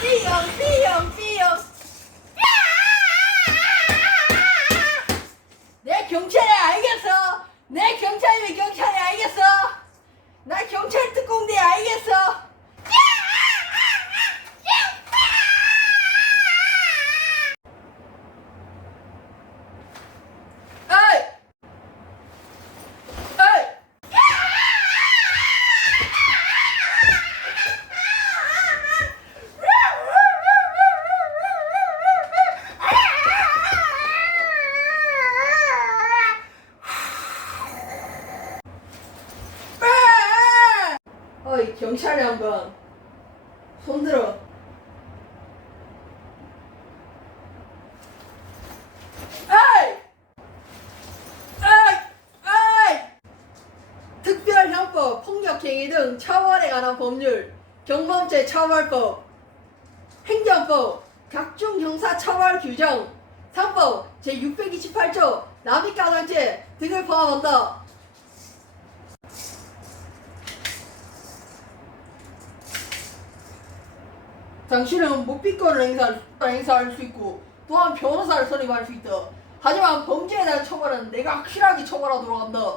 삐용 삐용 삐용. 내 경찰에 알겠어. 내 차례 한번 손들어 에이! 에이! 에이! 특별형법, 폭력행위 등 처벌에 관한 법률, 경범죄 처벌법, 행정법, 각종 형사처벌 규정, 3법 제628조 납입가당죄 등을 포함한다. 당신은 묵비권을 행사할, 행사할 수 있고 또한 변호사를 선임할 수 있다. 하지만 범죄에 대한 처벌은 내가 확실하게 처벌하도록 한다.